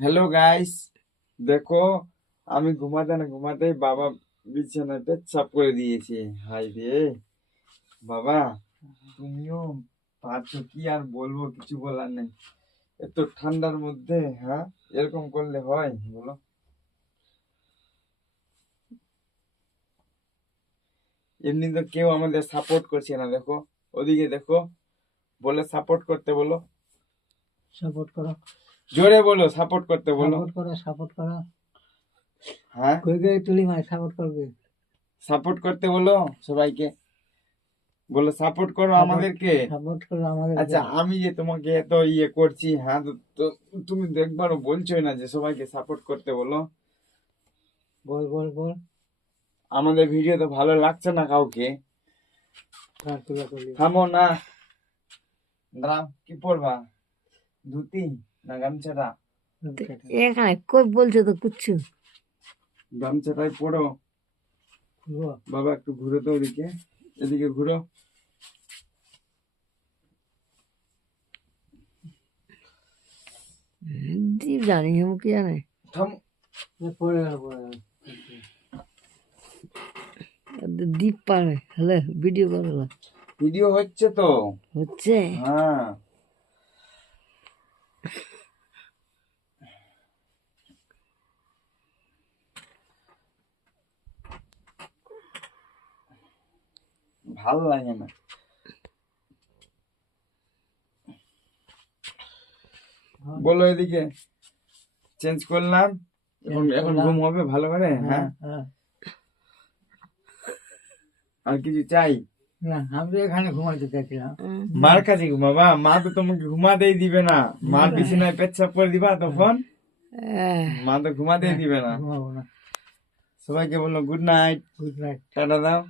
Hello guys, দেখো আমি ঘুমাতে না ঘুমাতেই বাবা বিছানায় পেচ্ছাপ করে দিয়েছে। হাই রে বাবা, তুমিও পারছো, কি আর বলবো, কিছু বলার নেই। এত ঠান্ডার মধ্যে হ্যাঁ এরকম করলে হয় বলো? এমনি তো কেউ আমাদের সাপোর্ট করছে না, দেখো ওদিকে দেখো, বলে সাপোর্ট করতে বলো, সাপোর্ট করো, জোরে বলো সাপোর্ট করতে বলো। সাপোর্ট করো, সাপোর্ট করো। হ্যাঁ কই কই তুলি মাই সাপোর্ট করবে, সাপোর্ট করতে বলো সবাইকে, বলো সাপোর্ট করো আমাদেরকে। সাপোর্ট করো আমাদের। আচ্ছা আমি যে তোমাকে এত ইয়ে করছি, হ্যাঁ তো তুমি তো একবারও বলছোই না যে সবাইকে সাপোর্ট করতে বলো। বল বল বল। আমাদের ভিডিও তো ভালো লাগছে না কাউকে। তুলা তুলি থামো না, দাঁড়াও, কি পরবা, ধুতি না গামছাটা? এখানে কই বলছে তো কুচ্ছু। গামছাটাই পরো। বাবা একটু ঘুরে তো ওদিকে, এদিকে ঘুরো। দীপ জানি हम কি জানে। থাম, পড়ে পড়ে দীপ পারে হ্যালো ভিডিও করো, ভিডিও হচ্ছে তো, হচ্ছে। হ্যাঁ ভালো লাগে না। বলো এদিকে, চেঞ্জ করলাম, এখন এখন ঘুম হবে ভালো করে। হ্যাঁ আর কিছু চাই? না আমি এখানে ঘুমাতে চাইছিলাম। মার কাছে ঘুমাবা? মা তো তোমাকে ঘুমাতেই দিবে না, মার বিছানায় পেচ্ছাপ করে দিবা তখন মা তো ঘুমাতেই দিবে না। ঘুমাবো না। সবাইকে বললো good night, good night. Tata দাও।